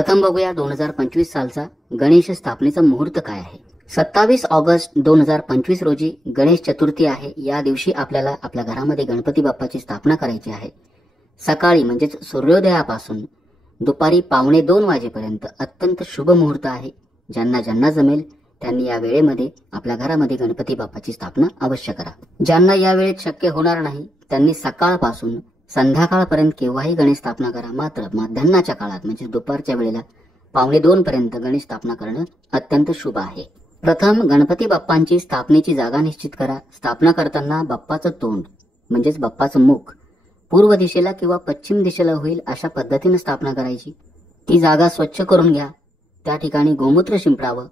प्रथम बघूया 2025 सालचा गणेश स्थापनेचा मुहूर्त काय आहे। 27 ऑगस्ट 2025 रोजी गणेश चतुर्थी आहे। या दिवशी आपल्याला आपल्या घरामध्ये गणपती बाप्पाची स्थापना करायची आहे। सकाळी म्हणजेच सूर्योदयापासून दुपारी 1:45 वाजेपर्यंत अत्यंत शुभ मुहूर्त आहे। ज्यांना ज्यांना जमेल त्यांनी या वेळेमध्ये आपल्या घरामध्ये गणपती बाप्पाची स्थापना अवश्य करा। ज्यांना या वेळेत शक्य होणार नाही त्यांनी सकाळपासून संध्याकाळपर्यंत केव्हाही गणेश स्थापना करा। मात्र मध्यान्हाच्या काळात म्हणजे दुपारच्या वेळेला 1:45 पर्यंत गणेश स्थापना करणं अत्यंत शुभ आहे। प्रथम गणपती बाप्पांची स्थापनेची जागा निश्चित करा। स्थापना करताना बाप्पाचं तोंड म्हणजेच बाप्पाचं मुख पूर्व दिशेला किंवा पश्चिम दिशेला होईल अशा पद्धतीने स्थापना करायची। ती जागा स्वच्छ करून घ्या। त्या ठिकाणी गोमूत्र शिंपडावं।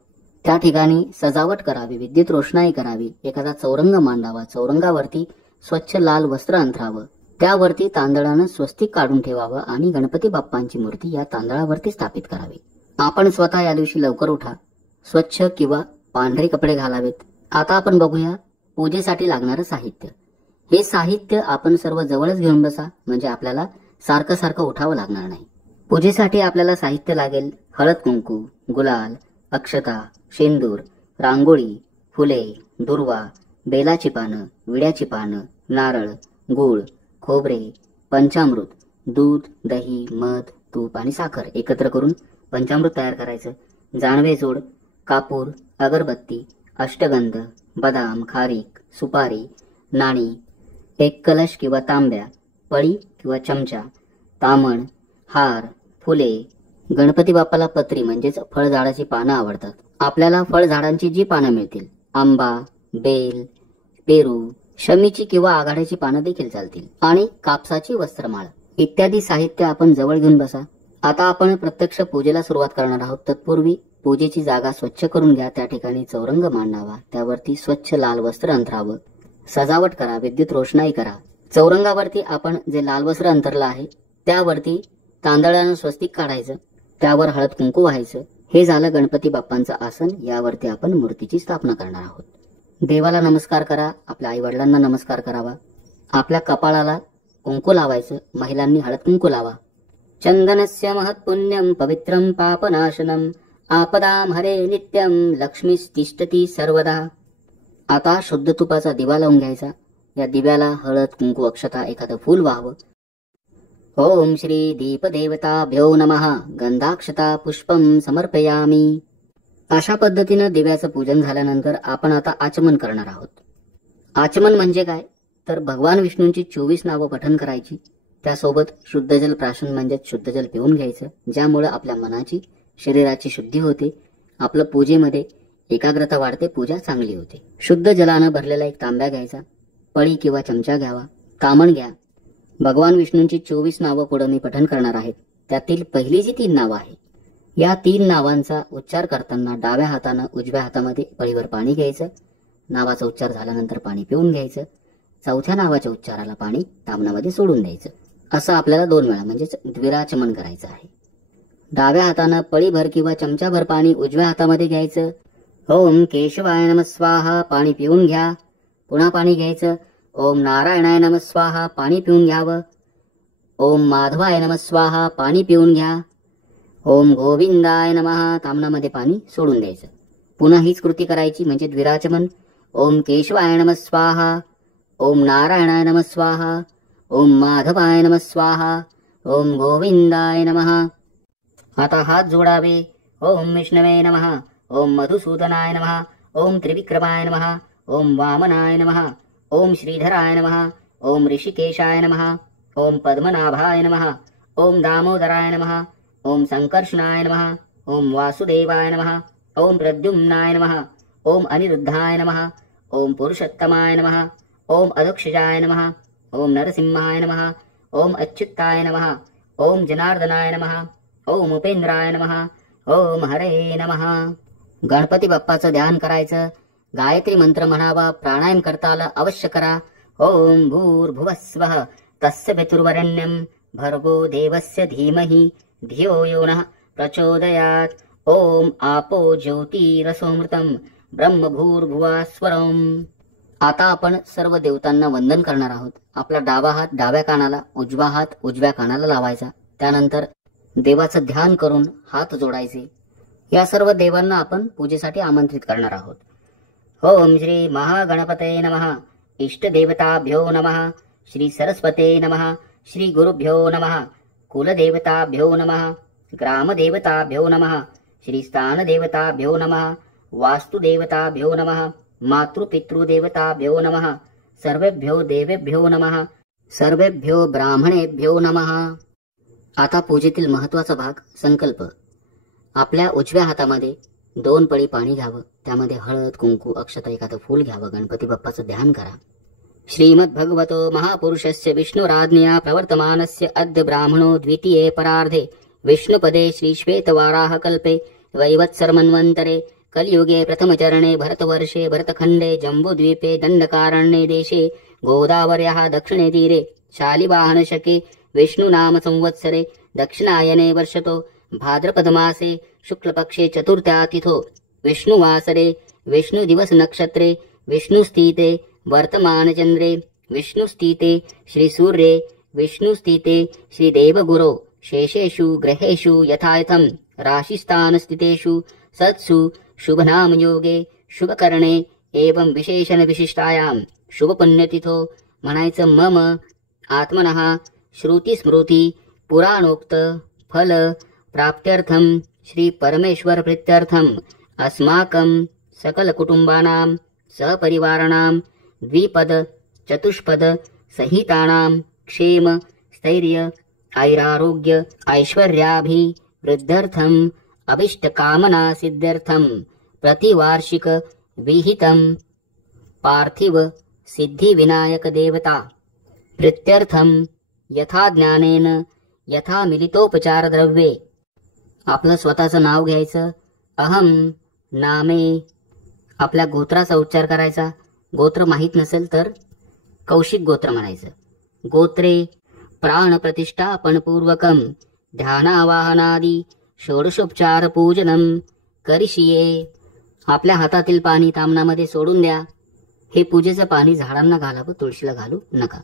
त्या ठिकाणी सजावट करावी, विद्युत रोषणाई करावी, एखादा चौरंग मांडावा, चौरंगावरती स्वच्छ लाल वस्त्र अंथरावं, त्यावरती तांदळानं स्वस्तिक काढून ठेवावं आणि गणपती बाप्पांची मूर्ती या तांदळावरती स्थापित करावी। आपण स्वतः या दिवशी लवकर उठा, स्वच्छ किंवा पांढरे कपडे घालावेत। आता आपण बघूया पूजेसाठी लागणारं साहित्य। हे साहित्य आपण सर्व जवळच घेऊन बसा, म्हणजे आपल्याला सारखं सारखं उठावं लागणार नाही। पूजेसाठी आपल्याला साहित्य लागेल हळद कुंकू, गुलाल, अक्षता, शेंदूर, रांगोळी, फुले, दुर्वा, बेलाची पानं, विड्याची पानं, नारळ, गूळ, खोबरे, पंचामृत, दूध, दही, मध, तूप आणि साखर एकत्र करून पंचामृत तयार करायचं। जानवे जोड, कापूर, अगरबत्ती, अष्टगंध, बदाम, खारीक, सुपारी, नाणी, एक कलश किंवा तांब्या, पळी किंवा चमचा, तामण, हार, फुले। गणपती बाप्पाला पत्री म्हणजेच फळझाडाची पानं आवडतात। आपल्याला फळझाडांची जी पानं मिळतील, आंबा, बेल, पेरू, शमीची किंवा आघाड्याची पानं देखील चालतील आणि कापसाची वस्त्रमाळ इत्यादी साहित्य आपण जवळ घेऊन बसा। आता आपण प्रत्यक्ष पूजेला सुरुवात करणार आहोत। तत्पूर्वी पूजेची जागा स्वच्छ करून घ्या। त्या ठिकाणी चौरंग मांडावा, त्यावरती स्वच्छ लाल वस्त्र अंथरावं, सजावट करा, विद्युत रोषणाई करा। चौरंगावरती आपण जे लाल वस्त्र अंथरलं आहे त्यावरती तांदळानं स्वस्तिक काढायचं, त्यावर हळद कुंकू व्हायचं। हे झालं गणपती बाप्पांचं आसन। यावरती आपण मूर्तीची स्थापना करणार आहोत। देवाला नमस्कार करा, आपल्या आई वडिलांना नमस्कार करावा, आपल्या कपाळाला कुंकू लावायचं, महिलांनी हळद कुंकू लावा। चंदनस्य महत्पुण्यम पवित्रम पापनाशनम आपदाम हरे नित्यम लक्ष्मीस्तिष्ठती सर्वदा। आता शुद्ध तुपाचा दिवा लावून घ्यायचा। या दिव्याला हळद कुंकू, अक्षता, एखादं फूल व्हावं। ओम श्री दीपदेवताभ्यो नमः गंधाक्षता पुष्पम समर्पयामी। अशा पद्धतीनं दिव्याचं पूजन झाल्यानंतर आपण आता आचमन करणार आहोत। आचमन म्हणजे काय तर भगवान विष्णूंची 24 नावं पठण करायची, त्यासोबत शुद्ध जल प्राशन म्हणजे शुद्ध जल पिऊन घ्यायचं, ज्यामुळे आपल्या मनाची, शरीराची शुद्धी होते, आपलं पूजेमध्ये एकाग्रता वाढते, पूजा चांगली होते। शुद्ध जलानं भरलेला एक तांब्या घ्यायचा, पळी किंवा चमचा घ्यावा, तामण घ्या। भगवान विष्णूंची 24 नावं पुढे मी पठण करणार आहेत। त्यातील पहिली जी 3 नावं आहे या 3 नावांचा उच्चार करताना डाव्या हातानं उजव्या हातामध्ये पळीवर पाणी घ्यायचं। नावाचा उच्चार झाल्यानंतर पाणी पिऊन घ्यायचं। चौथ्या नावाच्या उच्चाराला पाणी तामणामध्ये सोडून द्यायचं। असं आपल्याला 2 वेळा म्हणजेच द्विराचमन करायचं आहे। डाव्या हातानं पळीभर किंवा चमचाभर पाणी उजव्या हातामध्ये घ्यायचं। ओम केशवाय नमः स्वाहा, पाणी पिऊन घ्या। पुन्हा पाणी घ्यायचं। ओम नारायणाय नमः स्वाहा, पाणी पिऊन घ्यावं। ओम माधवाय नमः स्वाहा, पाणी पिऊन घ्या। ओम गोविंदाय नमः, तामणामध्ये पाणी सोडून द्यायचं। पुन्हा हीच कृती करायची म्हणजे द्विराचमन। ओम केशवाय नमः स्वाहा, ओम नारायणाय नमः स्वाहा, ओम माधवाय नमः स्वाहा, ओम गोविंदाय नमः। आता हात जोडावे। ओम विष्णवे नमः, ओम मधुसूदनाय नमः, ओम त्रिविक्रमाय नमः, ओम वामनाय नमः, ओम श्रीधराय नमः, ओम ऋषिकेशाय नमः, ओम पद्मनाभाय नमः, ओम दामोदराय नमः, ओम संकर्षणाय नमः, ओम वासुदेवाय नमः, ओम प्रद्युम्नाय नमः, ओम अनिरुद्धाय नमः, ओम पुरुषोत्तमाय नमः, ओम अधोक्षजाय नमः, ओम नरसिंहाय नमः, ओम अच्युताय नमः, ओम जनार्दनाय नमः, ओम उपेंद्राय नमः, ओम हरे नमः। गणपती बाप्पाचं ध्यान करायचं, गायत्री मंत्र म्हणावा, प्राणायाम करता आला अवश्य करा। ओम भूर्भुवस्वः तस्य पितुर्वरेण्यं भर्गो देवस्य धीमहि धियो यो नः प्रचोदयात्। ओम आपो ज्योतिरसोमृतं ब्रह्म भूर्भुवस्वरम्। आता आपण सर्व देवतांना वंदन करणार आहोत। आपला डावा हात डाव्या कानाला, उजवा हात उजव्या कानाला लावायचा। त्यानंतर देवाचं ध्यान करून हात जोडायचे. या सर्व देवांना आपण पूजेसाठी आमंत्रित करणार आहोत. ओम श्री महागणपते नमः. इष्टदेवताभ्यो नमः. श्री सरस्वते नमः. श्री गुरुभ्यो नमः. कुलदेवताभ्यो नमः. ग्रामदेवताभ्यो नमः. श्री स्थानदेवताभ्यो नमः. वास्तुदेवताभ्यो नमः. मातृपितृदेवताभ्यो नमः. सर्वेभ्यो देवेभ्यो नमः. सर्वेभ्यो ब्राह्मणेभ्यो नमः. आता पूजेतील महत्वाचा भाग संकल्प. आपल्या उजव्या हातामध्ये 2 पळी पाणी घ्यावं. त्यामध्ये हळद, कुंकू, अक्षता, एखादं फूल घ्यावं. गणपती बाप्पाचं ध्यान करा. श्रीमद्भगवतो महापुरुषस्य विष्णुराज्ञया प्रवर्तमानस्य अद्य ब्राह्मणो द्वितीये परार्धे विष्णुपदे श्री श्वेतवाराह कल्पे वैवत्सर्मन्वन्तरे कलियुगे प्रथमचरणे भरतवर्षे भरतखण्डे जम्बूद्वीपे दण्डकारण्ये देशे गोदावर्याः दक्षिणे तीरे शालिवाहनशके विष्णुनाम संवत्सरे दक्षिणायने वर्षतो भाद्रपदमासे शुक्लपक्षे चतुर्थ्या तिथो विष्णुवासरे विष्णुदिवस नक्षत्रे विष्णुस्थिते वर्तमानचन्द्रे विष्णुस्थिते श्रीसूर्ये विष्णुस्थिते श्रीदेवगुरो शेषेषु ग्रहेषु यथायथं राशिस्थानस्थितेषु सत्सु शुभनामयोगे शुभकरणे एवं विशेषण विशिष्टायां शुभपुण्यतिथो म्हणायचं मम आत्मनः श्रुती स्मृती पुराणोक्त फल प्राप्त्यर्थं श्री परमेश्वर प्रीत्यर्थं अस्माकं सकल कुटुंबानां सहपरिवाराणां द्विपद चतुष्पद सहितानां क्षेम स्थैर्य ऐरारोग्य ऐश्वर्याभिवृद्ध्यर्थं अभिष्टकामना सिद्ध्यर्थं प्रतिवार्षिक विहितं पार्थिव सिद्धिविनायक देवता प्रीत्यर्थं यथा ज्ञानेन यथा मिलितोपचार द्रव्ये. आपलं स्वतःचं नाव घ्यायचं. अहम नामे. आपल्या गोत्राचा उच्चार करायचा. गोत्र माहित नसेल तर कौशिक गोत्र म्हणायचं. गोत्रे प्राणप्रतिष्ठापनपूर्वकं ध्यानावाहनादि षोडशोपचार पूजनम करिष्ये. आपल्या हातातील पाणी तामनामध्ये सोडून द्या. हे पूजेचं पाणी झाडांना घालावं, तुळशीला घालू नका.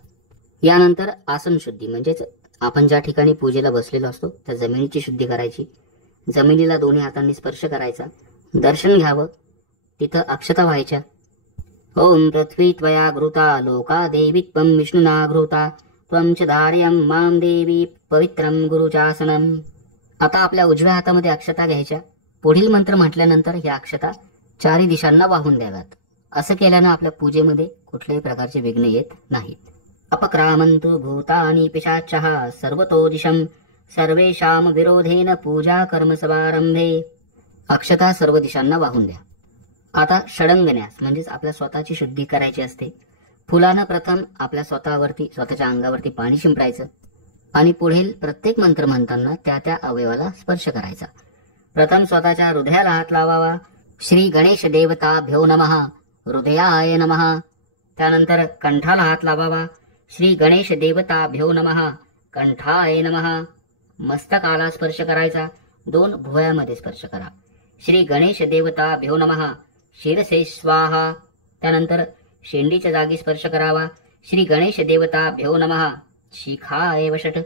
यानंतर आसन शुद्धी म्हणजेच आपण ज्या ठिकाणी पूजेला बसलेलो असतो त्या जमिनीची शुद्धी करायची. जमिनीला दोन्ही हातांनी स्पर्श करायचा. दर्शन घ्यावं. तिथं अक्षता व्हायच्या. ओम पृथ्वी त्वया घृता लोका देवी त्वं विष्णुना घृता त्वं च धारयं मां देवी पवित्रं गुरुचासनम. आता आपल्या उजव्या हातामध्ये अक्षता घ्यायच्या. पुढील मंत्र म्हटल्यानंतर ह्या अक्षता 4 दिशांना वाहून द्याव्यात. असं केल्यानं आपल्या पूजेमध्ये कुठल्याही प्रकारचे विघ्न येत नाहीत. अपक्रामन्तु भूतानि पिशाचः सर्वतो दिशं सर्वेषां विरोधेन पूजा कर्म समारंभे. अक्षता सर्व दिशांना वाहून द्या. आता षडंगन्यास म्हणजेच आपल्या स्वतःची शुद्धी करायची असते. फुलानं प्रथम आपल्या स्वतःच्या अंगावरती पाणी शिंपडायचं आणि पुढील प्रत्येक मंत्र म्हणताना त्या अवयवाला स्पर्श करायचा. प्रथम स्वतःच्या हृदयाला हात लावावा. श्री गणेश देवताभ्यो नमः. हृदयाय नमः. त्यानंतर कंठाला हात लावावा. श्री गणेश देवताभ्यो नमः. कंठाय नमः. मस्तकाला स्पर्श करायचा. 2 भुवयामध्ये स्पर्श करा. श्री गणेश देवताभ्यो नमः. शिरसे स्वाहा. त्यानंतर शेंडीच्या जागी स्पर्श करावा. श्री गणेश देवताभ्यो नमः. शिखाय वषट.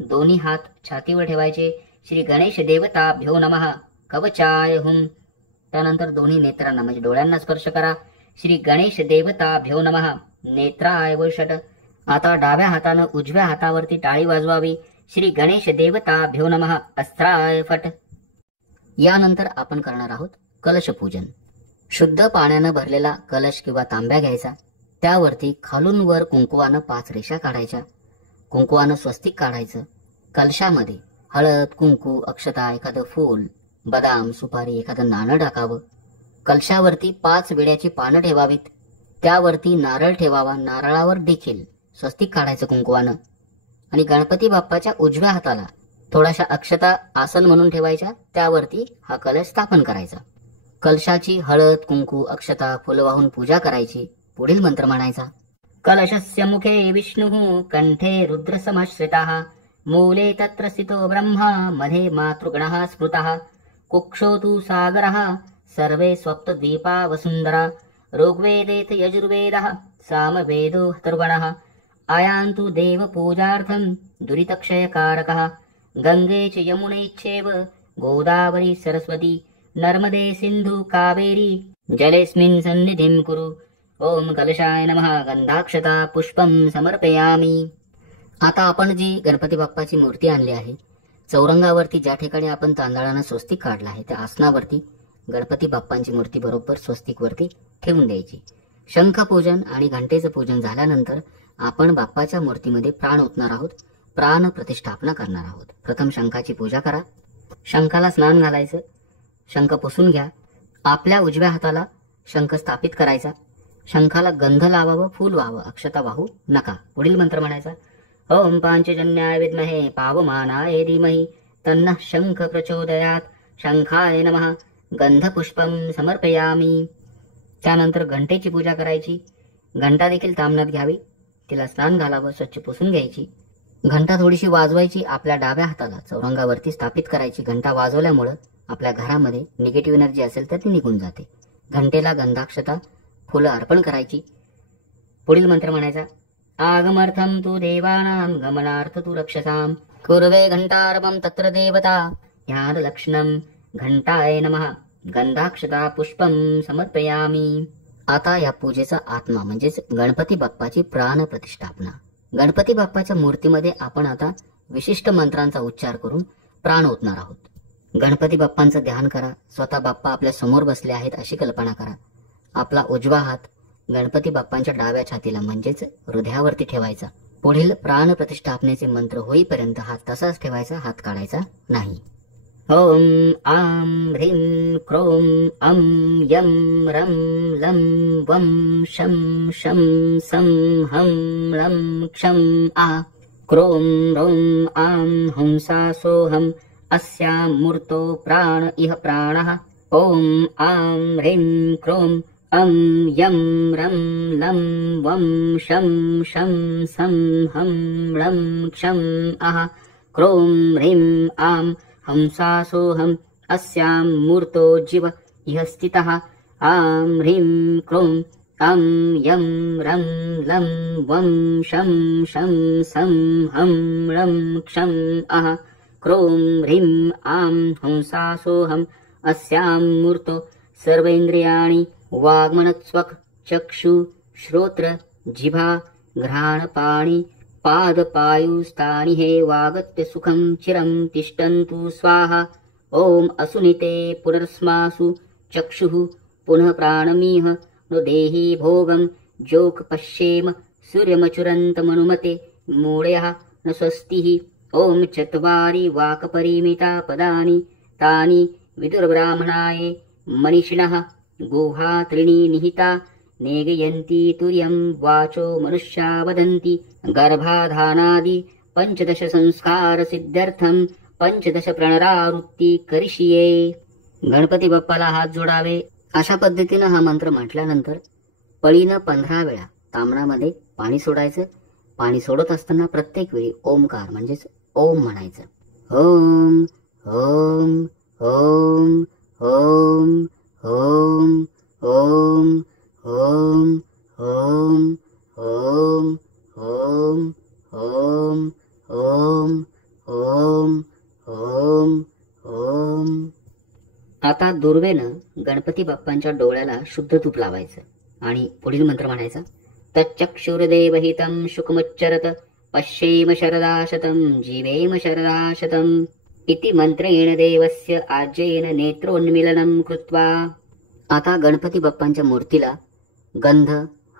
दोन्ही हात छातीवर ठेवायचे. श्री गणेश देवताभ्यो नमः. कवचाय हुम. त्यानंतर दोन्ही नेत्रांना म्हणजे डोळ्यांना स्पर्श करा. श्री गणेश देवताभ्यो नमः. नेत्राय वषट. आता डाव्या हातानं उजव्या हातावरती टाळी वाजवावी. श्री गणेश देवताभ्यो नमः. अस्त्राय फट. यानंतर आपण करणार आहोत कलश पूजन. शुद्ध पाण्यानं भरलेला कलश किंवा तांब्या घ्यायचा. त्यावरती खालून वर कुंकुवानं 5 रेषा काढायच्या. कुंकुवानं स्वस्तिक काढायचं. कलशामध्ये हळद, कुंकू, अक्षता, एखादं फूल, बदाम, सुपारी, एखादं नाणं टाकावं. कलशावरती 5 विड्याची पानं ठेवावीत. त्यावरती नारळ ठेवावा. नारळावर देखील स्वस्तिक काढायचं कुंकुवानं. आणि गणपती बाप्पाच्या उजव्या हाताला थोड्याशा अक्षता आसन म्हणून ठेवायच्या. त्यावरती हा कलश स्थापन करायचा. कलशाची हळद, कुंकू, अक्षता, फुलं वाहून पूजा करायची. पुढील मंत्र म्हणायचा. कलशस्य मुखे विष्णुः कंठे रुद्रसमाश्रितः मूले तत्र स्थितो ब्रह्मा मध्ये मातृगणः स्मृतः कुक्षो तु सागरः सर्वे स्वप्तद्वीपा वसुंधरा ऋग्वेदेत यजुर्वेदः सामवेदो अथर्वणः आयान्तु देवपूजार्थं दुरितक्षयकारकः गंगे च यमुने चैव गोदावरी सरस्वती नर्मदे सिंधु कावेरी जलेस्मिन् सन्निधिं कुरु। ओम कलशाय नमः। गंधाक्षता पुष्पम समर्पयामी। आता आपण जी गणपती बाप्पाची मूर्ती आणली आहे, चौरंगावरती ज्या ठिकाणी आपण तांदळानं स्वस्तिक काढला आहे त्या आसनावरती गणपती बाप्पांची मूर्ती बरोबर स्वस्तिकवरती ठेवून द्यायची। शंखपूजन आणि घंटेचं पूजन झाल्यानंतर आपण बाप्पाच्या मूर्तीमध्ये प्राण ओतणार आहोत, प्राण प्रतिष्ठापना करणार आहोत। प्रथम शंखाची पूजा करा, शंखाला स्नान घालायचं, शंख पुसून घ्या, आपल्या उजव्या हाताला शंख स्थापित करायचा, शंखाला गंध लावावं, फूल व्हावं, अक्षता वाहू नका। पुढील मंत्र म्हणायचा, ओम पांचजन्याय विद्महे पावमानाय धीमहि तन्नः शंख प्रचोदयात। शंखाय नमः। गंधपुष्पम समर्पयामी। त्यानंतर घंटेची पूजा करायची, घंटा देखील ताम्हण्यात घ्यावी, तिला स्नान घालावं, स्वच्छ पुसून घ्यायची, घंटा थोडीशी वाजवायची, आपल्या डाव्या हाताला चौरंगावरती स्थापित करायची। घंटा वाजवल्यामुळं आपल्या घरामध्ये निगेटिव्ह एनर्जी असेल तर ती निघून जाते। घंटेला गंधाक्षता फुलं अर्पण करायची। पुढील मंत्र म्हणायचा, आगमर्थम तू देवानां गमनार्थ तू रक्षसाम कुर्वे घंटारवम तत्र देवता ध्यान लक्षणम। घंटाय नमः। गंधाक्षता पुष्पम समर्पयामी। आता या पूजेचा आत्मा म्हणजेच गणपती बाप्पाची प्राण प्रतिष्ठापना। गणपती बाप्पाच्या मूर्तीमध्ये आपण आता विशिष्ट मंत्रांचा उच्चार करून प्राण ओतणार आहोत। गणपती बाप्पांचं ध्यान करा, स्वतः बाप्पा आपल्या समोर बसले आहेत अशी कल्पना करा। आपला उजवा हात गणपती बाप्पांच्या डाव्या छातीला म्हणजेच हृदयावरती ठेवायचा। पुढील प्राण प्रतिष्ठापनेचे मंत्र होईपर्यंत हात तसाच ठेवायचा, हात काढायचा नाही। ओम आम ह्रीं क्रोम अम यम रम लं वम शम शम सम हम लं क्षम आ क्रोम रोम आम हंसा सोहम अस्यां मूर्तो प्राण इह प्राणः। ओम आम ह्रीं क्रोम अम यम रम लं वम शम शम सम हम लं क्षम आह क्रोम ह्रीं आम हंसासोहम अस्यां मूर्तो जीव इह स्थितः। आं ह्रीं क्रों अं यं रं लं वं शं शं सं हं लं क्षं अह क्रों ह्रीं आं हंसासोऽहम् अस्यां मूर्तो सर्वेन्द्रियाणि वाग्मनस्वक् चक्षु श्रोत्र जिह्वा घ्राण पाणि पादपायुस्तानि हे वागत्य सुखं चिरं तिष्ठन्तु स्वाहा। ओम असुनिते पुनर्स्मासु चक्षुः पुनः प्राणमीह नो देहि भोगं जोक पश्येम सूर्यमचुरन्तमनुमते मूढयः न स्वस्तिः। ओम चत्वारि वाक्परिमिता पदानि तानि विदुर्ब्राह्मणाय मनीषिणः गुहा त्रीणि निहिता नेगयन्ति तुर्यं वाचो मनुष्या वदन्ति। गर्भाधानादि 15 संस्कार सिद्ध्यर्थं 15 प्रणरावृत्ती करिष्ये। गणपती बाप्पाला हात जोडावे। अशा पद्धतीनं हा मंत्र म्हटल्यानंतर पळीनं 15 वेळा ताम्हणामध्ये पाणी सोडायचं। पाणी सोडत असताना प्रत्येक वेळी ओमकार म्हणजेच ओम म्हणायचं। ओम ओम ओम ओम ओम ओम ओम ओम ओम ओम ओम ओम ओम ओम ओम। आता दुर्वेनं गणपती बाप्पांच्या डोळ्याला शुद्ध तूप लावायचं आणि पुढील मंत्र म्हणायचा। तच्चक्षुर्देवहितं शुकमुच्चरत पश्येम शरदाशतं जीवेम शरदाशतं इति मंत्रेण देवस्य आज्येन नेत्रोन्मिलनं कृत्वा। आता गणपती बाप्पांच्या मूर्तीला गंध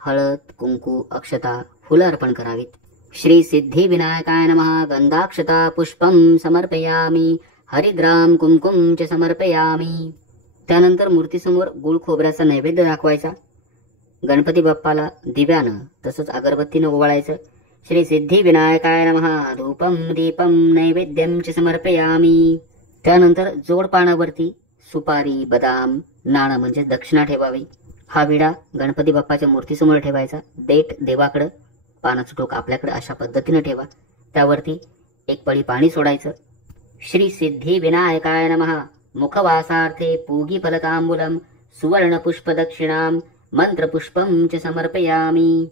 हळद कुंकू अक्षता फुलं अर्पण करावीत। श्री सिद्धी विनायकाय नमः। गंधाक्षता पुष्पम समर्पयामी हरिद्राम कुंकुम च समर्पयामी। त्यानंतर मूर्तीसमोर गुळ खोबऱ्याचा नैवेद्य दाखवायचा। गणपती बाप्पाला दिव्यानं तसंच अगरबत्तीनं ओवाळायचं। श्री सिद्धी विनायकाय नमः धूपम दीपम नैवेद्यम च समर्पयामी। त्यानंतर जोड पानावरती सुपारी बदाम नाणं म्हणजे दक्षिणा ठेवावी। हा विडा गणपती बाप्पाच्या मूर्तीसमोर ठेवायचा। देठ देवाकडे पानाचं टोक आपल्याकडे अशा पद्धतीने ठेवा। त्यावरती एक पळी पाणी सोडायचं। श्री सिद्धी विनायकाय नमः मुखवासार्थे पूगी फलतांबूलम सुवर्ण पुष्प दक्षिणाम मंत्र पुष्पम च समर्पयामी।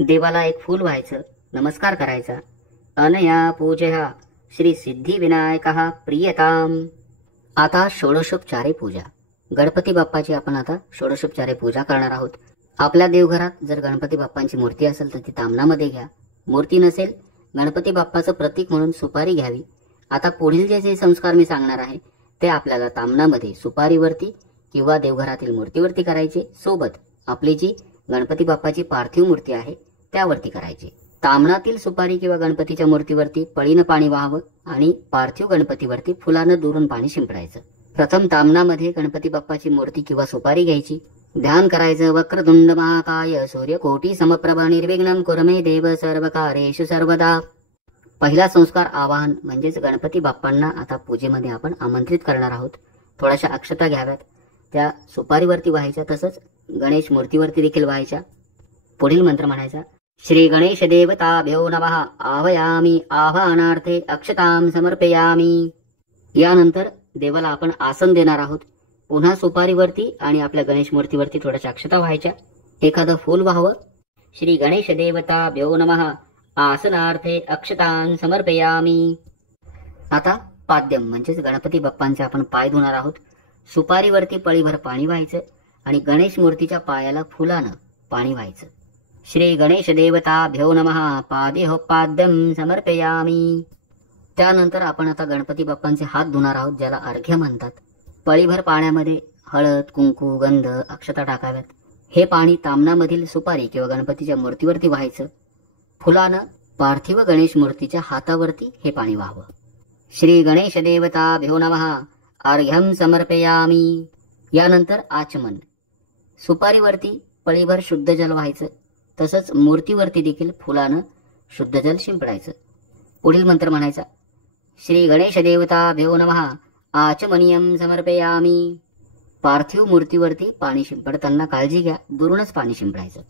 देवाला एक फूल व्हायचं, नमस्कार करायचा। अनया पूजया श्री सिद्धिविनायकः प्रीयताम्। आता षोडशोपचारे पूजा। गणपती बाप्पाची आपण आता षोडशोपचारे पूजा करणार आहोत। आपल्या देवघरात जर गणपती बाप्पांची मूर्ती असेल तर ती तामणामध्ये घ्या। मूर्ती नसेल, गणपती बाप्पाचं प्रतीक म्हणून सुपारी घ्यावी। आता पुढील जे संस्कार मी सांगणार आहे ते आपल्याला तामणामध्ये सुपारीवरती किंवा देवघरातील मूर्तीवरती करायचे, सोबत आपली जी गणपती बाप्पाची पार्थिव मूर्ती आहे त्यावरती करायचे। तामणातील सुपारी किंवा गणपतीच्या मूर्तीवरती पळीनं पाणी वाहावं आणि पार्थिव गणपतीवरती फुलानं दुरून पाणी शिंपडायचं। प्रथम तामणामध्ये गणपती बाप्पाची मूर्ती किंवा सुपारी घ्यायची, ध्यान करायचं। वक्रतुंड महाकाय सूर्यकोटी समप्रभ निर्विघ्नं कुरु मे देव सर्वकार्येषु सर्वदा। पहिला संस्कार आवाहन म्हणजेच गणपती बाप्पांना आता पूजेमध्ये आपण आमंत्रित करणार आहोत। थोड्याशा अक्षता घ्याव्यात, त्या सुपारीवरती व्हायच्या, तसंच गणेश मूर्तीवरती देखील व्हायच्या। पुढील मंत्र म्हणायचा, श्री गणेश देवताभ्यो नमः आवाहयामि आवाहनार्थे अक्षतां समर्पयामि। यानंतर देवाला आपण आसन देणार आहोत। पुन्हा सुपारीवरती आणि आपल्या गणेश मूर्तीवरती थोड्याशा अक्षता व्हायच्या, एखादं फूल व्हावं। श्री गणेश देवताभ्यो नमः आसनार्थे अक्षतां समर्पयामि। आता पाद्यम म्हणजेच गणपती बाप्पांचे आपण पाय धुणार आहोत। सुपारीवरती पळीभर पाणी व्हायचं आणि गणेश मूर्तीच्या पायाला फुलानं पाणी व्हायचं। श्री गणेश देवताभ्यो नमः पादेहो पाद्यम समर्पयामि। त्यानंतर आपण आता गणपती बाप्पांचे हात धुणार आहोत, ज्याला अर्घ्य म्हणतात। पळीभर पाण्यामध्ये हळद, कुंकू, गंध, अक्षता टाकाव्यात। हे पाणी तामणामधील सुपारी किंवा गणपतीच्या मूर्तीवरती व्हायचं। फुलानं पार्थिव गणेश मूर्तीच्या हातावरती हे पाणी व्हावं। श्री गणेश देवताभ्यो नमः अर्घ्यम समर्पयामि। यानंतर आचमन। सुपारीवरती पळीभर शुद्ध जल व्हायचं, तसंच मूर्तीवरती देखील फुलानं शुद्ध जल शिंपडायचं। पुढील मंत्र म्हणायचा, श्री गणेश देवताभ्यो नमः आचमनीयम समर्पयामि। पार्थिव मूर्तीवरती पाणी शिंपडताना काळजी घ्या, दुरूनच पाणी शिंपडायचं।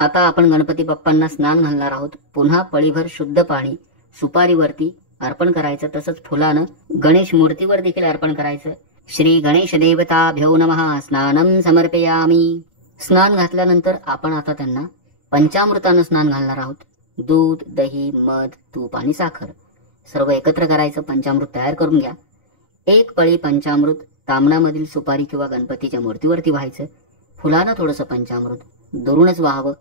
आता आपण गणपती बाप्पांना स्नान घालणार आहोत। पुन्हा पळीभर शुद्ध पाणी सुपारीवरती अर्पण करायचं, तसंच फुलानं गणेश मूर्तीवर देखील अर्पण करायचं। श्री गणेश देवताभ्यो नमः स्नानम समर्पयामि। स्नान घातल्यानंतर आपण आता त्यांना पंचामृतानं स्नान घालणार आहोत। दूध, दही, मध, तूप आणि साखर सर्व एकत्र करायचं, पंचामृत तयार करून घ्या। एक पळी पंचामृत तामणामधील सुपारी किंवा गणपतीच्या मूर्तीवरती व्हायचं। फुलानं थोडंसं पंचामृत दुरूनच व्हावं।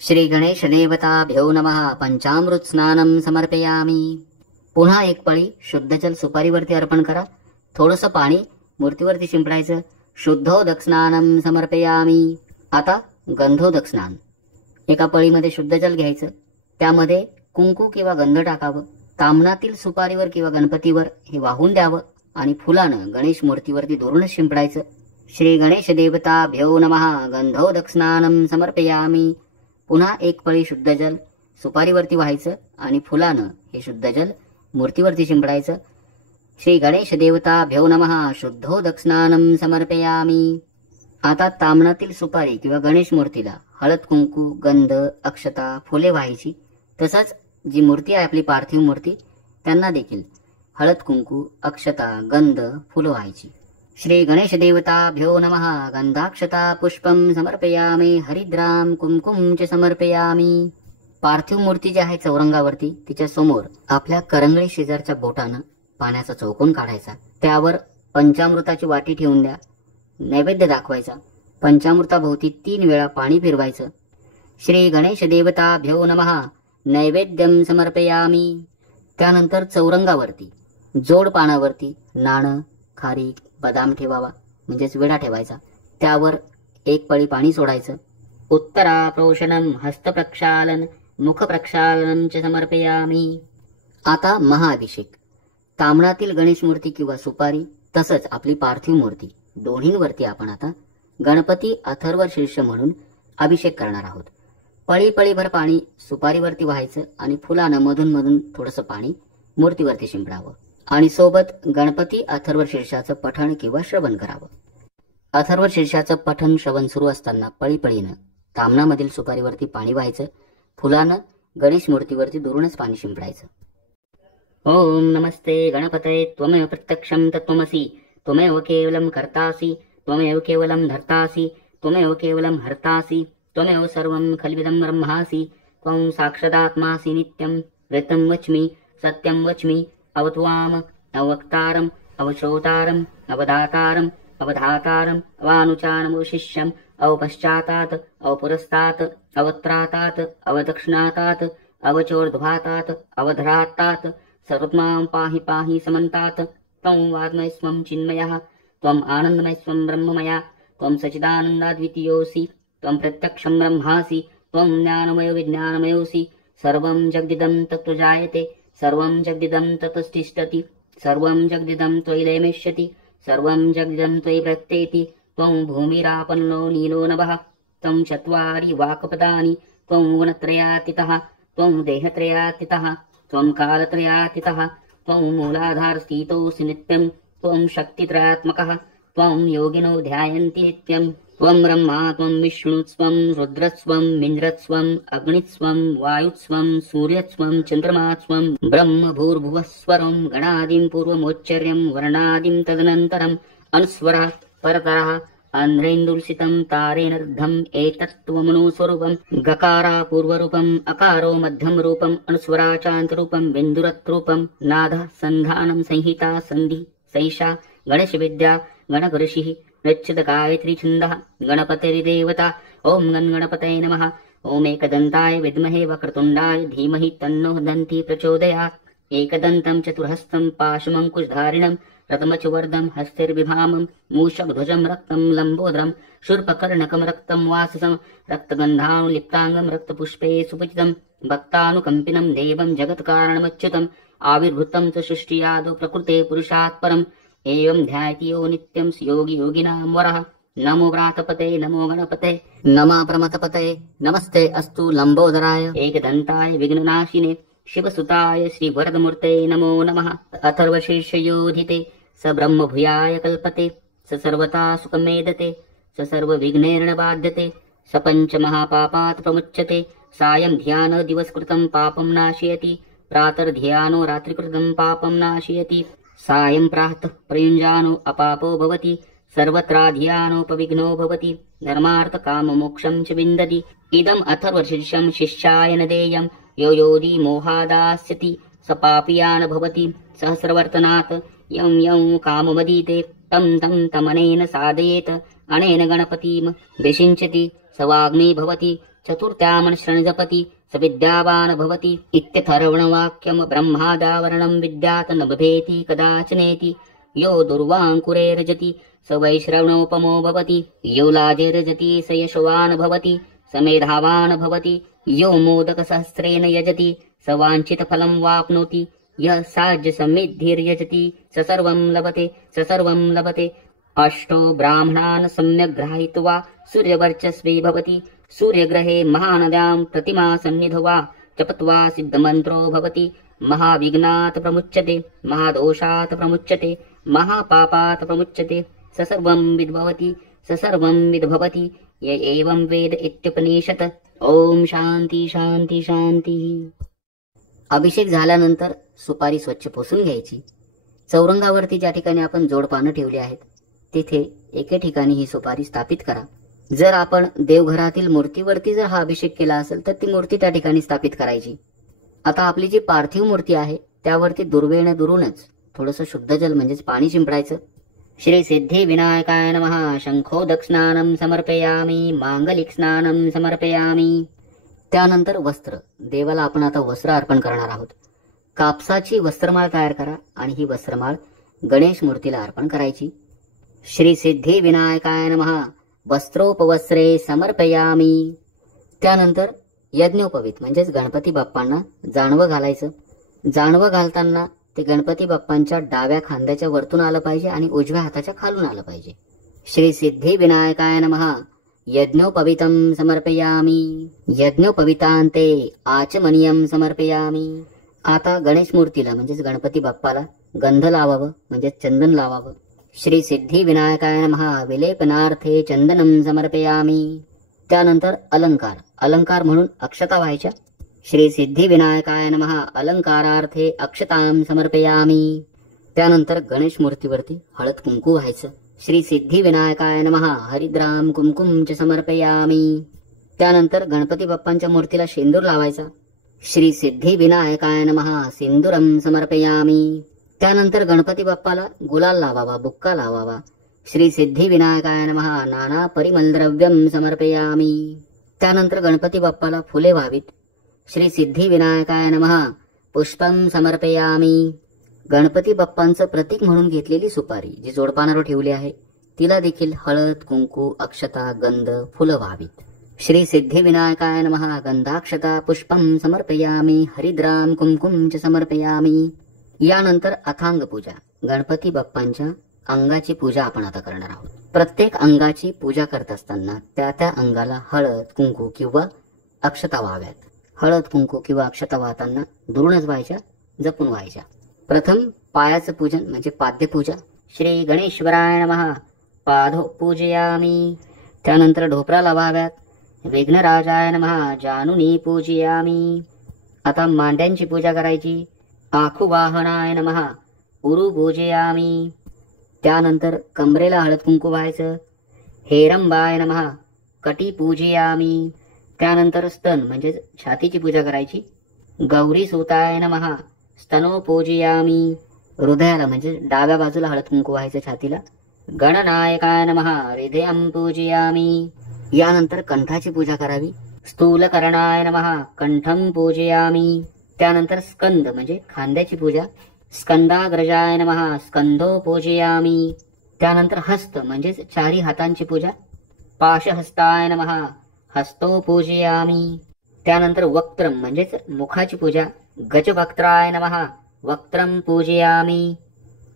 श्री गणेश देवताभ्यो नमः पंचामृत स्नानम समर्पयामि। पुन्हा एक पळी शुद्ध जल सुपारीवरती अर्पण करा, थोडंसं पाणी मूर्तीवरती शिंपडायचं। शुद्धोदक स्नानम समर्पयामि। आता गंधोदक स्नान। एका पळीमध्ये शुद्ध जल घ्यायचं, त्यामध्ये कुंकू किंवा गंध टाकावं। तामणातील सुपारीवर किंवा गणपतीवर हे वाहून द्यावं आणि फुलानं गणेश मूर्तीवरती दुरूनच शिंपडायचं। श्री गणेश देवताभ्यो नमः गंधोदक स्नानम समर्पयामि। पुन्हा एक पळी शुद्ध जल सुपारीवरती व्हायचं आणि फुलानं हे शुद्ध जल मूर्तीवरती शिंपडायचं। श्री गणेश देवताभ्यो नमः शुद्धोदक स्नानम समर्पयामि। आता तामणातील सुपारी किंवा गणेश मूर्तीला हळद, कुंकू, गंध, अक्षता, फुले व्हायची, तसंच जी मूर्ती आहे आपली पार्थिव मूर्ती त्यांना देखील हळद, कुंकू, अक्षता, गंध, फुलं व्हायची। श्री गणेश देवताभ्यो नमः गंधाक्षता पुष्पम समर्पयामि हरिद्राम कुंकुम च समर्पयामि। पार्थिव मूर्ती जी आहे चौरंगावरती, तिच्या समोर आपल्या करंगळी शेजारच्या बोटानं पाण्याचा चौकोन काढायचा, त्यावर पंचामृताची वाटी ठेवून द्या, नैवेद्य दाखवायचा। पंचामृताभोवती 3 वेळा पाणी फिरवायचं। श्री गणेश देवताभ्यो नमः नैवेद्यम समर्पयामि। त्यानंतर चौरंगावरती जोड पानावरती नाणं, खारीक, बदाम ठेवावा, म्हणजेच विडा ठेवायचा। त्यावर एक पळी पाणी सोडायचं। उत्तरा प्रोशनम हस्त प्रक्षालन मुख प्रक्षालनम च समर्पयामि। आता महाअभिषेक। तामणातील गणेश मूर्ती किंवा सुपारी तसंच आपली पार्थिव मूर्ती दोन्हींवरती आपण आता गणपती अथर्व शीर्ष म्हणून अभिषेक करणार आहोत। पळी पळीभर पाणी सुपारीवरती व्हायचं आणि फुलानं मधून मधून थोडंसं पाणी मूर्तीवरती शिंपडावं आणि सोबत गणपती अथर्व शीर्षाचं पठण किंवा श्रवण करावं। अथर्व शीर्षाचं पठण श्रवण सुरू असताना पळीपळीनं तामणामधील सुपारीवरती पाणी व्हायचं, फुलानं गणेश मूर्तीवरती दुरूनच पाणी शिंपडायचं। ओम नमस्ते गणपतये त्वमेव प्रत्यक्षं तत्त्वमसि त्वमेव केवलं कर्तासि त्वमेव केवलं धर्तासि त्वमेव केवलं हर्तासि त्वमेव सर्वं खल्विदं ब्रह्मासि त्वं साक्षादात्मासि नित्यं ऋतं वच्मि सत्यं वच्मि अवत्वाम अवक्तारम अवश्रोतारम अवदातारम अवधातारम अवानुचानमवशिष्यम अवपश्चातात अवपुरस्तात अवत्रातात अवदक्षिणातात अवचोर्ध्वातात अवधरातात सर्वत्मां पाहि पाहि समन्तात त्वं वाग्मय स्वं चिन्मयः त्वम् आनन्दमय स्वं ब्रह्ममया त्वं सच्चिदानन्दाद्वितीयोऽसि त्वं प्रत्यक्षं ब्रह्मासि त्वं ज्ञानमयो विज्ञानमयोऽसि सर्वं जगदिदं तत्त्वजायते सर्वं जगदिदं ततस्तिष्ठति सर्वं जगदिदं त्वयिलयमेष्यति सर्वं जगदिदं त्वयि प्रत्येति त्वं भूमिरापन्नो नीलो नभः त्वं चत्वारि वाक्पदानि त्वं गुणत्रयातीतः त्वं देहत्रयातीतः त्वं कालत्रयातीतः त्वं मूलाधारस्थितोऽसि नित्यं त्वं शक्तित्रयात्मकः त्वं योगिनो ध्यायन्ति नित्यं त्वं ब्रह्मा त्वं विष्णुस्वं रुद्रस्वं मिन्द्रस्वं अग्निस्वं वायुस्वं सूर्यस्वं चन्द्रमास्वं ब्रह्म भूर्भुवस्वरं गणादिं पूर्वमोच्चर्यं वर्णादिं तदनन्तरम् अनुस्वरः परतरः आन्ध्रेन्दुलसितं तारेणर्धम् एतत्त्वमनुस्वरूपं गकारा पूर्वरूपम् अकारो मध्यमरूपम् अनुस्वरा चान्तरूपं बिन्दुरत्रूपं नादः सन्धानं संहिता सन्धि सैषा गणेशविद्या गणगऋषिः रचित गायत्री छन्दः गणपतिर्देवता ॐ गणपतये नमः ॐ एकदन्ताय विद्महे वक्रतुण्डाय धीमहि तन्नो दन्ति प्रचोदयात् एकदन्तं चतुर्हस्तं पाशमङ्कुशधारिणं रत्मचवर्दं हस्तिर्विभामं मूषकध्वजं रक्तं लम्बोदरं शूर्पकर्णकं रक्तं वाससं रक्तगन्धानुलिप्ताङ्गं रक्तपुष्पे सुपूजितं भक्तानुकम्पिनं देवं जगत्कारणमच्युतम् आविर्भूतं च सृष्टियादौ प्रकृते पुरुषात् परम् एवं ध्यायति यो नित्यं योगी योगिनां वरः नमो व्रातपते नमो गणपते नमः प्रमथपते नमस्ते अस्तु लंबोदराय एकदन्ताय विघ्ननाशिने शिवसुताय श्रीवरदमूर्ते नमो नमः अथर्वशीर्षयोधिते स ब्रह्मभूयाय कल्पते स सर्वथा सुखमेदते स सर्वविघ्नैर्न बाध्यते स पञ्चमहापापात् प्रमुच्यते सायं ध्यान दिवसकृतं पापं नाशयति प्रातर्ध्यानो रात्रिकृतं पापं नाशयति सायं प्रातः प्रयुञ्जानो अपापो भवति सर्वत्राध्यानोपविघ्नो भवति धर्मार्थकाममोक्षं च विन्दति इदम् अथर्वशीर्षं शिष्याय न देयं यो योधि मोहादास्यति स पापीयान् भवति सहस्रवर्तनात् यं यं काममदीते तं तमनेन साधयेत् अनेन गणपतिं विषिञ्चति स वाग्मी भवति चतुर्थ्यामन् जपति स विद्यावान् भवति इत्यथर्वणवाक्यं ब्रह्मादावरणं विद्यात् न बिभेति कदाचनेति यो दुर्वाङ्कुरेर्जति स वैश्रवणोपमो भवति यो लाजेर्जति स यशवान् भवति स मेधावान् भवति यो मोदकसहस्रेण यजति स वाञ्छितफलं वाप्नोति यः साज्यसमिद्धिर्यजति स सर्वं लभते अष्टो ब्राह्मणान् सम्यक् ग्रहीत्वा सूर्यवर्चस्वी भवति सूर्यग्रहे महानद्यां प्रतिमा सन्निधो वा जपत्वा सिद्धमन्त्रो भवति महाविघ्नात् प्रमुच्यते महादोषात् प्रमुच्यते महापापात् प्रमुच्यते स सर्वं विद्भवति य एवं वेद इत्युपनिषत् ओम शांती शांती शांती। अभिषेक झाल्यानंतर सुपारी स्वच्छ पुसून घ्यायची। चौरंगावरती ज्या ठिकाणी आपण जोडपानं ठेवली आहेत तिथे एके ठिकाणी ही सुपारी स्थापित करा। जर आपण देवघरातील मूर्तीवरती जर हा अभिषेक केला असेल तर ती मूर्ती त्या ठिकाणी स्थापित करायची। आता आपली जी पार्थिव मूर्ती आहे त्यावरती दुर्वेने दुरूनच थोडंसं शुद्ध जल म्हणजेच पाणी शिंपडायचं। श्री सिद्धी विनायकाय नमः शंखोदक स्नानं समर्पयामि मांगलिक स्नानं समर्पयामि। त्यानंतर वस्त्र, देवाला आपण आता वस्त्र अर्पण करणार आहोत। कापसाची वस्त्रमाळ तयार करा आणि ही वस्त्रमाळ गणेश मूर्तीला अर्पण करायची। श्री सिद्धी विनायकाय नमः वस्त्रोपवस्त्रे समर्पयामि। त्यानंतर यज्ञोपवीत म्हणजेच गणपती बाप्पांना जानवं घालायचं। जानवं घालताना ते गणपती बाप्पांच्या डाव्या खांद्याच्या वरतून आलं पाहिजे आणि उजव्या हाताच्या खालून आलं पाहिजे। श्री सिद्धी विनायकाय नमः यज्ञोपवीतं समर्पयामि। यज्ञोपवीतान्ते आचमनीयं समर्पयामि। आता गणेश मूर्तीला म्हणजेच गणपती बाप्पाला गंध लावावं म्हणजेच चंदन लावावं। श्री सिद्धी विनायकाय नमः विलेपनार्थे चंदनं समर्पयामि। त्यानंतर अलंकार, अलंकार म्हणून अक्षता व्हायच्या। श्री सिद्धी विनायकाय नमः अलंकारार्थे अक्षतां समर्पयामि। त्यानंतर गणेश मूर्तीवरती हळद कुंकू व्हायचं। श्री सिद्धी विनायकाय नमः हरिद्राम कुंकुम च समर्पयामि। त्यानंतर गणपती बाप्पांच्या मूर्तीला शेंदूर लावायचा। श्री सिद्धिविनायकाय नमः सिंदूरम समर्पयामी. त्यानंतर गणपती बाप्पाला गुलाल लावावा, बुक्का लावावा. श्री सिद्धिविनायकाय नमः नाना परिमल द्रव्यम समर्पयामी. त्यानंतर गणपती बाप्पाला फुले व्हावीत. श्री सिद्धिविनायकाय नमः पुष्पम समर्पयामी. गणपती बाप्पांचं प्रतीक म्हणून घेतलेली सुपारी जी जोडपानावर ठेवली आहे तिला देखील हळद, कुंकू, अक्षता, गंध, फुलं व्हावीत. श्री सिद्धिविनायकाय नमः गंधाक्षता पुष्पम समर्पयामी. हरिद्राम कुंकुम च समर्पयामी. यानंतर अथांग पूजा. गणपती बाप्पांच्या अंगाची पूजा आपण आता करणार आहोत. प्रत्येक अंगाची पूजा करत असताना त्या त्या अंगाला हळद, कुंकू किंवा अक्षता व्हाव्यात. हळद, कुंकू किंवा अक्षता वाहताना दुरूनच व्हायच्या, जपून व्हायच्या. प्रथम पायाचं पूजन म्हणजे पाद्यपूजा. श्री गणेश्वराय नमः पादो पूजयामी. त्यानंतर ढोपराला व्हाव्यात. विघ्नराजाय नमः जानुनी पूजयामी. आता मांड्यांची पूजा करायची. आखुवाहनाय नमः उरु पूजयामी. त्यानंतर कमरेला हळद कुंकू व्हायचं. हेरंबाय नमः कटी पूजयामी. त्यानंतर स्तन म्हणजे छातीची पूजा करायची. गौरी सुताय नमः स्तनो पूजयामी. हृदयाला म्हणजे डाव्या बाजूला हळद कुंकू व्हायचं छातीला. गणनायकाय नमः हृदयं पूजयामी. यानंतर कंठाची पूजा करावी. स्थूलकरणाय नमः कंठं पूजयामी. त्यानंतर स्कंद म्हणजे खांद्याची पूजा. स्कंदाग्रजाय नमः स्कंदो पूजयामी. त्यानंतर हस्त म्हणजेच चारी हातांची पूजा. पाशहस्ताय नमः हस्तो पूजयामी. त्यानंतर वक्त्रम म्हणजेच मुखाची पूजा. गजवक्त्राय नमः वक्त्रम पूजयामी.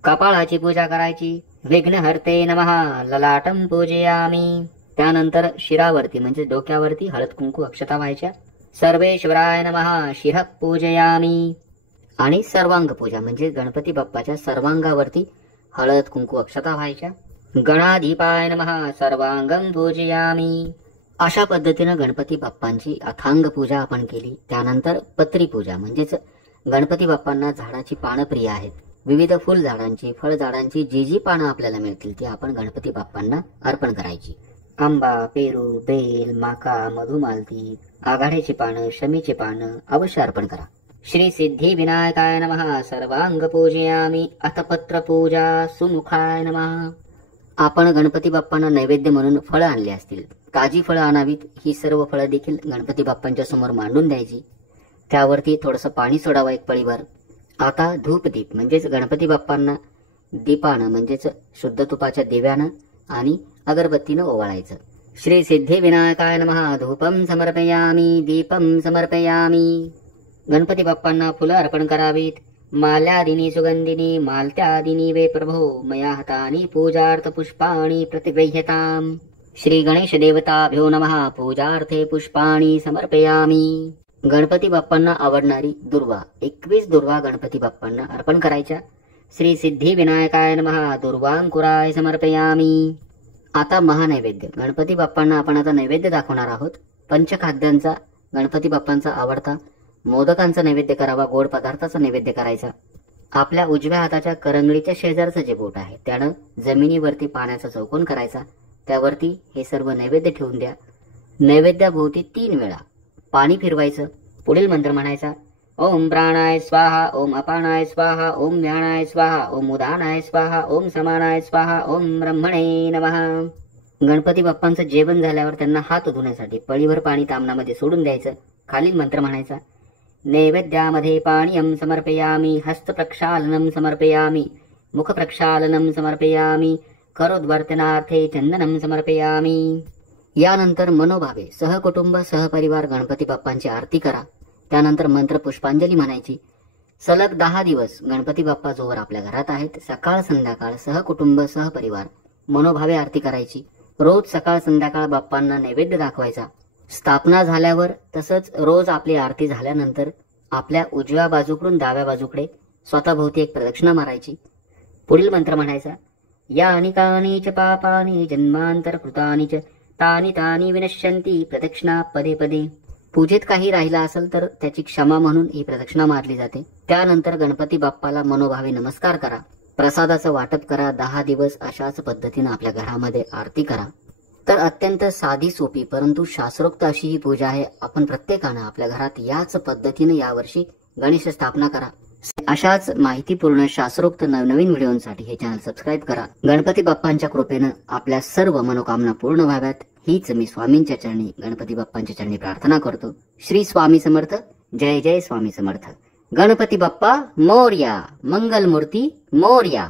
कपाळाची पूजा करायची. विघ्नहर्ते नमः ललाटम पूजयामी. त्यानंतर शिरावरती म्हणजे डोक्यावरती हळद कुंकू अक्षता व्हायच्या. सर्वेश्वराय नमः शिरः पूजयामी. आणि सर्वांग पूजा म्हणजे गणपती बाप्पाच्या सर्वांगावरती हळद कुंकू अक्षता व्हायच्या. गणाधिपाय नमः सर्वांगम पूजयामी. अशा पद्धतीनं गणपती बाप्पांची अथांग पूजा आपण केली. त्यानंतर पत्री पूजा म्हणजेच गणपती बाप्पांना झाडाची पानं प्रिय आहेत. विविध फुल झाडांची, फळ झाडांची जी जी पानं आपल्याला मिळतील ती आपण गणपती बाप्पांना अर्पण करायची. आंबा, पेरू, बेल, माका, मधुमालती, आघाड्याची पानं, शमीची पानं अवश्य अर्पण करा. श्री सिद्धिविनायकाय नमः सर्वांग पूजयामी. अथ पत्र पूजा सुमुखाय नमः. आपण गणपती बाप्पांना नैवेद्य म्हणून फळं आणली असतील, ताजी फळं आणावीत. ही सर्व फळं देखील गणपती बाप्पांच्या समोर मांडून द्यायची. त्यावरती थोडंसं पाणी सोडावं एक पळीभर. आता धूपदीप म्हणजेच गणपती बाप्पांना दीपानं म्हणजेच शुद्ध तुपाच्या दिव्यानं आणि अगरबत्तीनं ओवाळायचं. श्री सिद्धिविनायकाय नमः धूपम समर्पयामी दीपम समर्पयामी. गणपती बाप्पांना फुलं अर्पण करावीत. माल्यादिनी सुगंधिनी मालत्यादिनी वे प्रभो मया हतानि पूजार्थ पुष्पाणि प्रतिगृह्यताम्. श्री गणेश देवताभ्यो नमः पूजार्थे पुष्पाणि समर्पयामी. गणपती बाप्पांना आवडणारी दुर्वा 21 दुर्वा गणपती बाप्पांना अर्पण करायच्या. श्री सिद्धिविनायकाय नमः दुर्वांकुराय समर्पयामी. आता महानैवेद्य. गणपती बाप्पांना आपण आता नैवेद्य दाखवणार आहोत. पंचखाद्यांचा गणपती बाप्पांचा आवडता मोदकांचा नैवेद्य करावा. गोड पदार्थाचा नैवेद्य करायचा. आपल्या उजव्या हाताच्या करंगळीच्या शेजारचं जे बोट आहे त्यानं जमिनीवरती पाण्याचा चौकोन करायचा. त्यावरती हे सर्व नैवेद्य ठेवून द्या. नैवेद्याभोवती 3 वेळा पाणी फिरवायचं. पुढील मंत्र म्हणायचा. ओम प्राणाय स्वाहा, ओम अपानाय स्वाहा, ओम व्यानाय स्वाहा, ओम उदानाय स्वाहा, ओम समानाय स्वाहा, ओम ब्रह्मणे नमः. गणपती बाप्पांचं जेवण झाल्यावर त्यांना हात धुण्यासाठी पळीभर पाणी तामणामध्ये सोडून द्यायचं. खालील मंत्र म्हणायचा. नैवेद्यामध्ये पाणीयं समर्पयामी, हस्त प्रक्षालनं समर्पयामी, मुख प्रक्षालनं समर्पयामी, करोद्वर्तनार्थे चंदनं समर्पयामी. यानंतर मनोभावे सहकुटुंब सहपरिवार गणपती बाप्पांची आरती करा. त्यानंतर मंत्र पुष्पांजली म्हणायची. सलग 10 दिवस गणपती बाप्पा जोवर आपल्या घरात आहेत सकाळ संध्याकाळ सहकुटुंब सहपरिवार मनोभावे आरती करायची. रोज सकाळ संध्याकाळ बाप्पांना नैवेद्य दाखवायचा. स्थापना झाल्यावर तसंच रोज आपली आरती झाल्यानंतर आपल्या उजव्या बाजूकडून डाव्या बाजूकडे स्वतःभोवती एक प्रदक्षिणा मारायची. पुढील मंत्र म्हणायचा. या अनिकानि च पापानि जन्मांतर कृतानि च तानि तानि विनश्यन्ति प्रदक्षिणा पदे पदे. पूजेत काही राहिला असेल तर त्याची क्षमा म्हणून ही प्रदक्षिणा मारली जाते. त्यानंतर गणपती बाप्पाला मनोभावे नमस्कार करा. प्रसादाचं वाटप करा. 10 दिवस अशाच पद्धतीनं आपल्या घरामध्ये आरती करा. तर अत्यंत साधी सोपी परंतु शास्त्रोक्त अशी ही पूजा आहे. आपण प्रत्येकानं आपल्या घरात याच पद्धतीने यावर्षी गणेश स्थापना करा. अशाच माहितीपूर्ण शास्त्रोक्त नवनवीन व्हिडिओंसाठी हे चॅनल सबस्क्राईब करा. गणपती बाप्पांच्या कृपेनं आपल्या सर्व मनोकामना पूर्ण व्हाव्यात हीच मी स्वामींच्या चरणी गणपती बाप्पांच्या चरणी प्रार्थना करतो. श्री स्वामी समर्थ. जय जय स्वामी समर्थ. गणपती बाप्पा मोरया. मंगलमूर्ती मोरया.